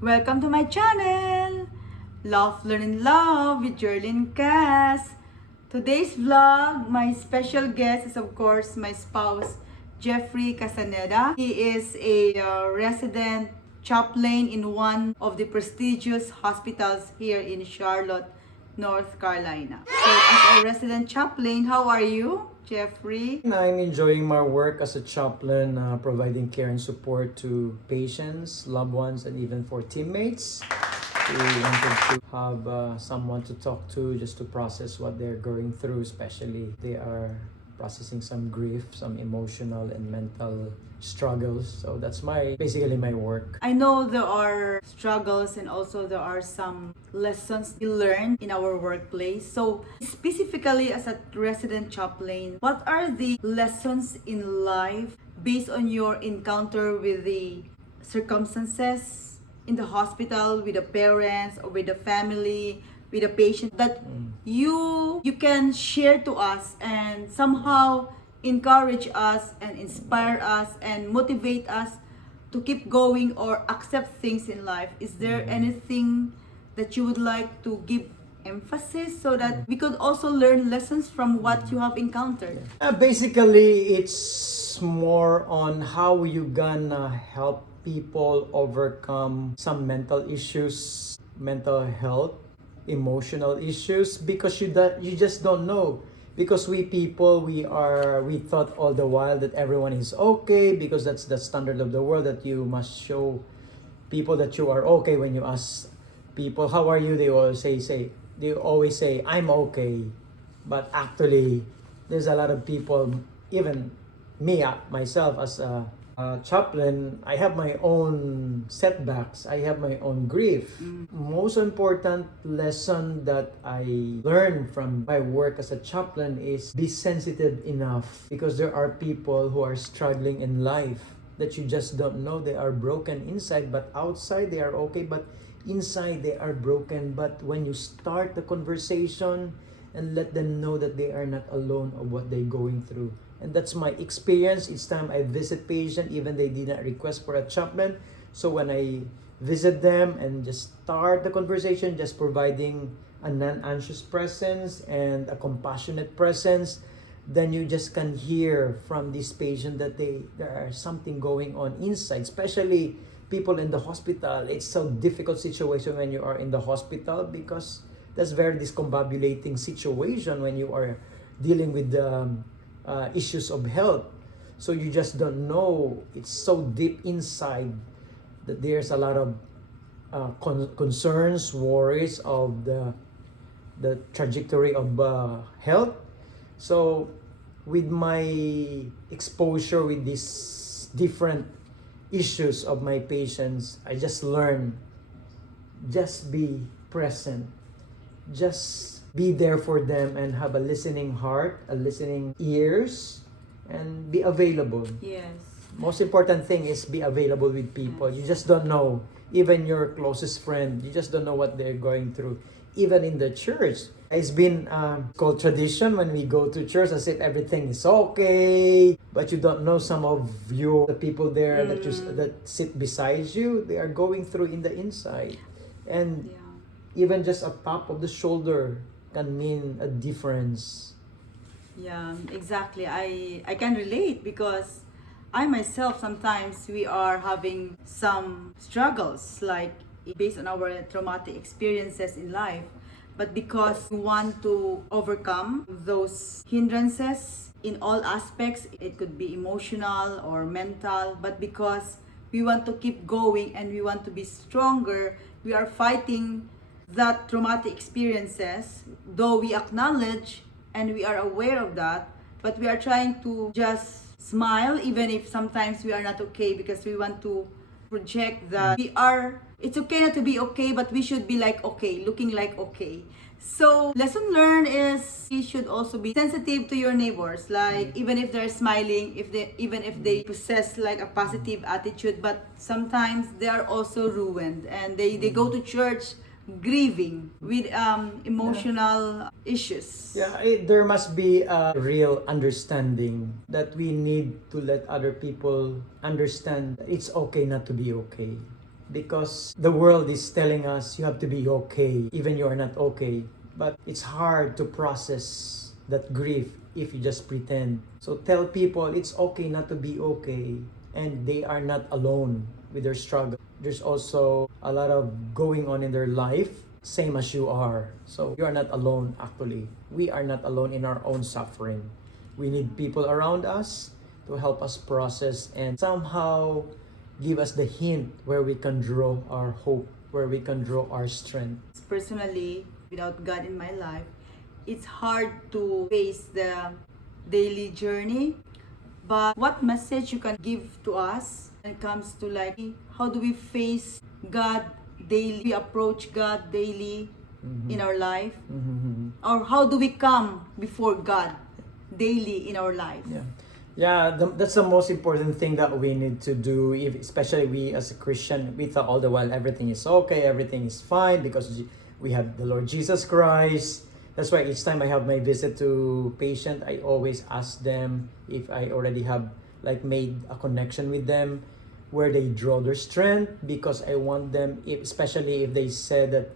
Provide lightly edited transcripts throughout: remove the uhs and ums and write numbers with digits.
Welcome to my channel! Love, Learn, and Love with Jerlyn Cass. Today's vlog, my special guest is of course my spouse, Jeffrey Casaneda. He is a resident chaplain in one of the prestigious hospitals here in Charlotte, North Carolina. So as a resident chaplain, how are you, Jeffrey? I'm enjoying my work as a chaplain, providing care and support to patients, loved ones, and even for teammates who wanted to have someone to talk to just to process what they're going through, especially they are processing some grief, some emotional and mental struggles. So that's basically my work. I know there are struggles and also there are some lessons we learn in our workplace. So specifically as a resident chaplain, what are the lessons in life based on your encounter with the circumstances in the hospital, with the parents or with the family, with the patient that you can share to us and somehow encourage us and inspire us and motivate us to keep going or accept things in life? Is there anything that you would like to give emphasis so that we could also learn lessons from what you have encountered? Basically, it's more on how you gonna help people overcome some mental issues, mental health, emotional issues, because you just don't know. Because we people, we thought all the while that everyone is okay, because that's the standard of the world, that you must show people that you are okay. When you ask people how are you, they always say I'm okay. But actually there's a lot of people, even me myself as a chaplain, I have my own setbacks, I have my own grief. Most important lesson that I learned from my work as a chaplain is be sensitive enough, because there are people who are struggling in life that you just don't know. They are broken inside, but outside they are okay, but inside they are broken. But when you start the conversation and let them know that they are not alone of what they're going through. And that's my experience each time I visit patient, even they did not request for a chaplain. So when I visit them and just start the conversation, just providing a non-anxious presence and a compassionate presence, then you just can hear from this patient that there are something going on inside, especially people in the hospital. It's so difficult situation when you are in the hospital, because that's very discombobulating situation when you are dealing with issues of health. So you just don't know. It's so deep inside that there's a lot of concerns, worries of the trajectory of health. So with my exposure with these different issues of my patients, I just learned, just be present, just be there for them, and have a listening heart, a listening ears, and be available. Yes. Most important thing is be available with people. You just don't know, even your closest friend, you just don't know what they're going through. Even in the church, it's been called tradition when we go to church as if everything is okay, but you don't know some of the people there that sit beside you, they are going through in the inside. And even just a tap of the shoulder can mean a difference. Yeah, exactly. I can relate because I myself, sometimes we are having some struggles like based on our traumatic experiences in life, but because we want to overcome those hindrances in all aspects, it could be emotional or mental, but because we want to keep going and we want to be stronger, we are fighting that traumatic experiences, though we acknowledge and we are aware of that, but we are trying to just smile even if sometimes we are not okay, because we want to project that it's okay not to be okay, but we should be like okay, looking like okay. So lesson learned is you should also be sensitive to your neighbors, like even if they're smiling, even if they possess like a positive attitude, but sometimes they are also ruined and they go to church grieving with emotional issues. There must be a real understanding that we need to let other people understand that it's okay not to be okay. because the world is telling us you have to be okay, even you are not okay. But it's hard to process that grief if you just pretend. So tell people it's okay not to be okay, and they are not alone with their struggle. There's also a lot of going on in their life, same as you are. So you are not alone actually. We are not alone in our own suffering. We need people around us to help us process and somehow give us the hint where we can draw our hope, where we can draw our strength. Personally, without God in my life, it's hard to face the daily journey. But what message you can give to us when it comes to like how do we face God daily, we approach God daily in our life, or how do we come before God daily in our life? That's the most important thing that we need to do, especially we as a Christian. We thought all the while everything is okay, everything is fine because we have the Lord Jesus Christ. That's why each time I have my visit to patient, I always ask them if I already have like made a connection with them, where they draw their strength, because I want them, especially if they said that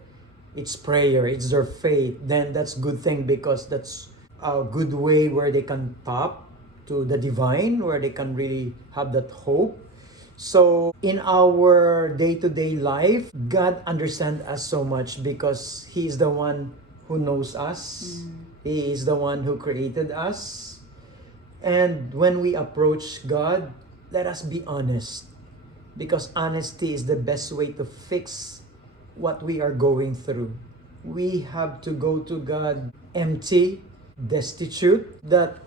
it's prayer, it's their faith, then that's good thing because that's a good way where they can tap to the divine, where they can really have that hope. So in our day-to-day life, God understands us so much because He is the one who knows us. He is the one who created us. And when we approach God, let us be honest, because honesty is the best way to fix what we are going through. We have to go to God empty, destitute, that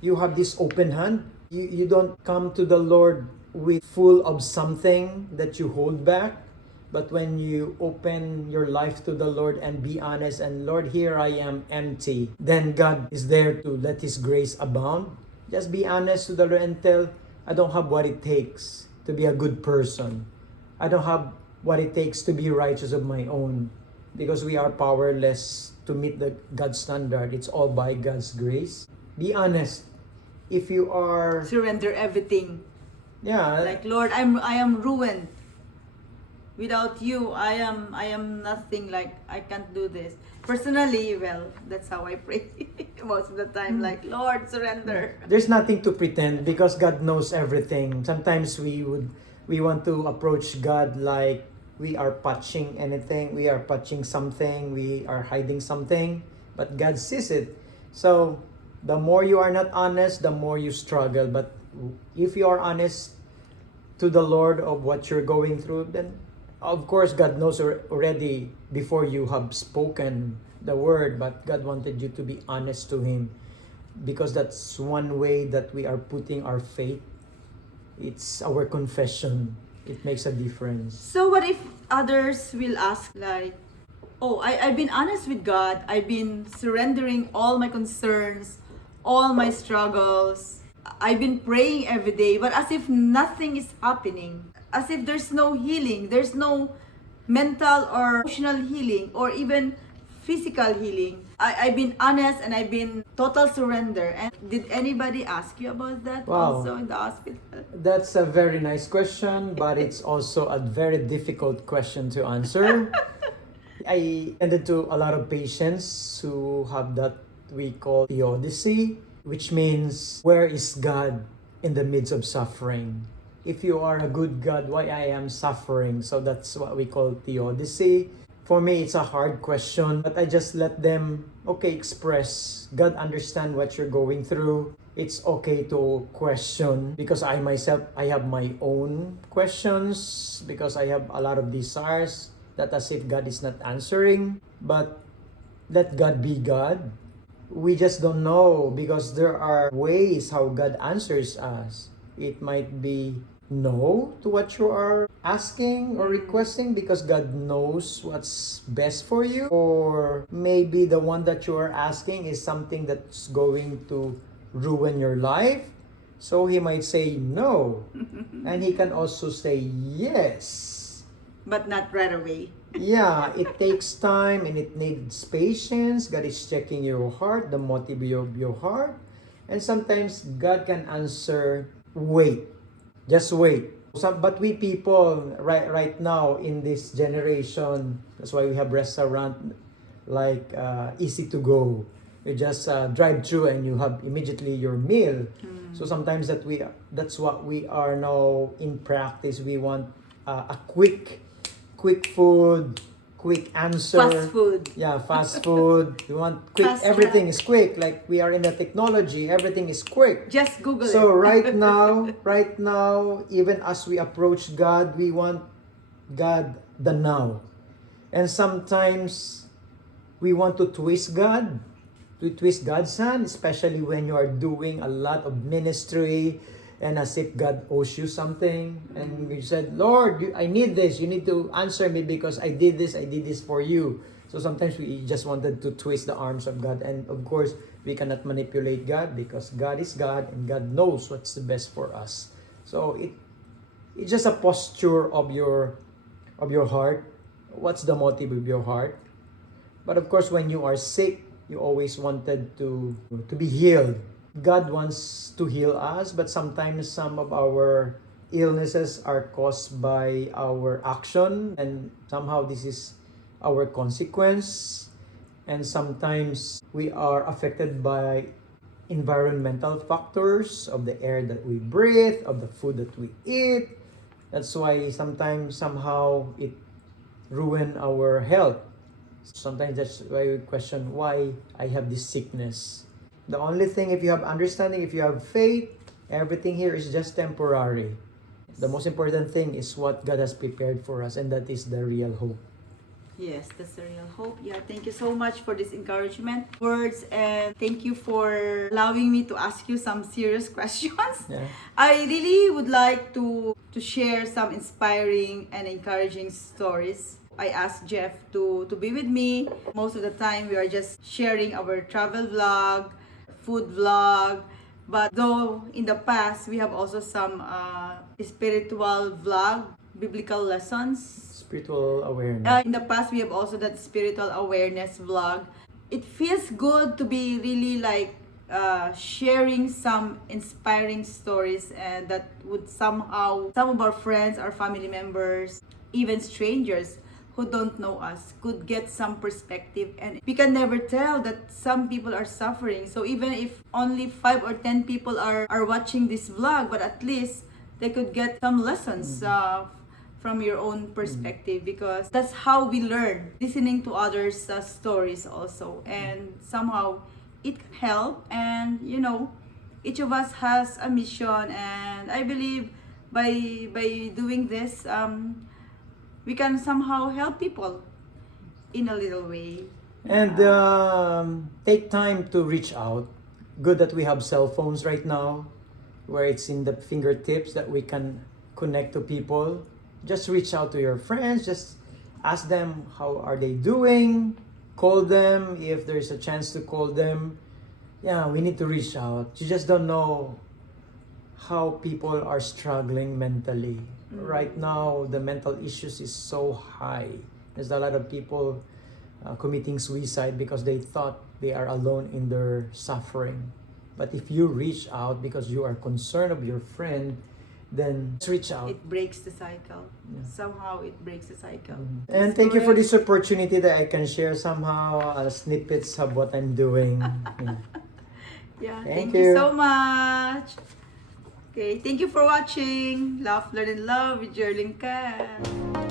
you have this open hand. You don't come to the Lord with full of something that you hold back. But when you open your life to the Lord and be honest, and Lord, here I am empty, then God is there to let His grace abound. Just be honest to the Lord and tell, I don't have what it takes to be a good person. I don't have what it takes to be righteous of my own, because we are powerless to meet the God's standard. It's all by God's grace. Be honest. If you are Surrender everything. yeah, Like, Lord, I am ruined. Without you, I am nothing. Like, I can't do this. Personally, well, that's how I pray most of the time. Like, Lord, surrender. there's nothing to pretend because God knows everything. Sometimes we want to approach God like we are patching anything, we are patching something, we are hiding something, but God sees it. So the more you are not honest, the more you struggle. But if you are honest to the Lord of what you're going through, then of course God knows already before you have spoken the word, but God wanted you to be honest to Him, because that's one way that we are putting our faith. It's our confession. It makes a difference. So what if others will ask like, oh, I've been honest with God. I've been surrendering all my concerns, all my struggles. I've been praying every day, but as if nothing is happening. As if there's no healing. There's no mental or emotional healing or even physical healing. I've been honest and I've been total surrender. And did anybody ask you about that also in the hospital? That's a very nice question, but it's also a very difficult question to answer. I attended to a lot of patients who have that we call theodicy, which means, where is God in the midst of suffering? If you are a good God, why I am suffering? So that's what we call theodicy. For me, it's a hard question, but I just let them, express. God understand what you're going through. It's okay to question, because I myself, I have my own questions, because I have a lot of desires that as if God is not answering. But let God be God. We just don't know, because there are ways how God answers us. It might be no to what you are asking or requesting, because God knows what's best for you. Or maybe the one that you are asking is something that's going to ruin your life. So He might say no. And He can also say yes. But not right away. Yeah, it takes time and it needs patience. God is checking your heart, the motive of your heart. And sometimes God can answer, wait. Just wait. But we people right now in this generation, that's why we have restaurant like easy to go. You just drive through and you have immediately your meal. So sometimes that's what we are now in practice. We want a quick food, quick answer. Fast food. Yeah, fast food. We want quick. Fast Everything food. is quick. Like we are in the technology. Everything is quick. Just Google So it. right now, even as we approach God, we want God the now. And sometimes we want to twist God, to twist God's hand, especially when you are doing a lot of ministry and as if God owes you something. And you said, Lord, I need this. You need to answer me because I did this for you. So sometimes we just wanted to twist the arms of God. And of course, we cannot manipulate God because God is God and God knows what's the best for us. So it's just a posture of your heart. What's the motive of your heart? But of course, when you are sick, you always wanted to be healed. God wants to heal us, but sometimes some of our illnesses are caused by our action, and somehow this is our consequence. And sometimes we are affected by environmental factors of the air that we breathe, of the food that we eat. That's why sometimes somehow it ruin our health. Sometimes that's why we question why I have this sickness. The only thing, if you have understanding, if you have faith, everything here is just temporary. The most important thing is what God has prepared for us, and that is the real hope. Yes, that's the real hope. Yeah, thank you so much for this encouragement words, and thank you for allowing me to ask you some serious questions. Yeah. I really would like to share some inspiring and encouraging stories. I asked Jeff to be with me. Most of the time, we are just sharing our travel vlog, food vlog. But though in the past, we have also some spiritual vlog, biblical lessons. Spiritual awareness. In the past, we have also that spiritual awareness vlog. It feels good to be really like sharing some inspiring stories, and that would somehow, some of our friends, our family members, even strangers who don't know us could get some perspective. And we can never tell that some people are suffering. So even if only 5 or 10 people are watching this vlog, but at least they could get some lessons from your own perspective, because that's how we learn, listening to others' stories also. And somehow it can help, and each of us has a mission, and I believe by doing this, we can somehow help people in a little way. And take time to reach out. Good that we have cell phones right now, where it's in the fingertips that we can connect to people. Just reach out to your friends. Just ask them how are they doing. Call them if there's a chance to call them. Yeah, we need to reach out. You just don't know how people are struggling mentally. Right now, the mental issues is so high. There's a lot of people committing suicide because they thought they are alone in their suffering. But if you reach out because you are concerned of your friend, then just reach out. It breaks the cycle. Somehow it breaks the cycle. And thank you for this opportunity that I can share somehow snippets of what I'm doing. Yeah, Thank thank you you. so much. Okay, thank you for watching. Love, Learn, and Love with Jerlyn Can.